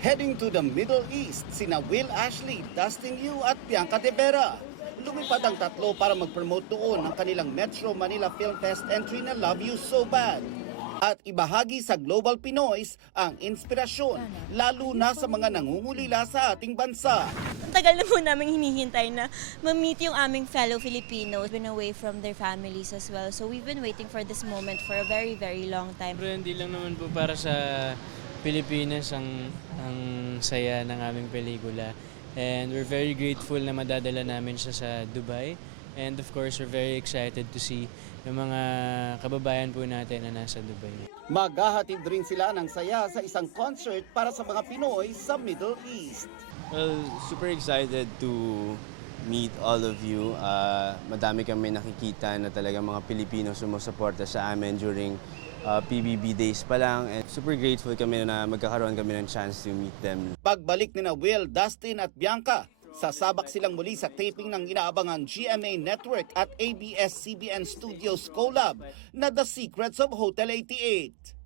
Heading to the Middle East, sina Will Ashley, Dustin Yu at Bianca De Vera. Lumipad ang tatlo para mag-promote doon ng kanilang Metro Manila Film Fest entry na Love You So Bad. At ibahagi sa Global Pinoys ang inspirasyon, lalo na sa mga nangungulila sa ating bansa. Ang tagal na po namin hinihintay na ma-meet yung aming fellow Filipinos. Been away from their families as well. So we've been waiting for this moment for a very, very long time. Pero hindi lang naman po para sa Pilipinas ang saya ng aming pelikula. And we're very grateful na madadala namin siya sa Dubai. And of course, we're very excited to see yung mga kababayan po natin na nasa Dubai. Maghahatid rin sila ng saya sa isang concert para sa mga Pinoy sa Middle East. Well, super excited to meet all of you. Madami kami nakikita na talaga mga Pilipino sumusuporta sa amin during PBB days pa lang. And super grateful kami na magkakaroon kami ng chance to meet them. Pagbalik ni na Will, Dustin at Bianca, sasabak silang muli sa taping ng inaabangan GMA Network at ABS-CBN Studios collab na The Secrets of Hotel 88.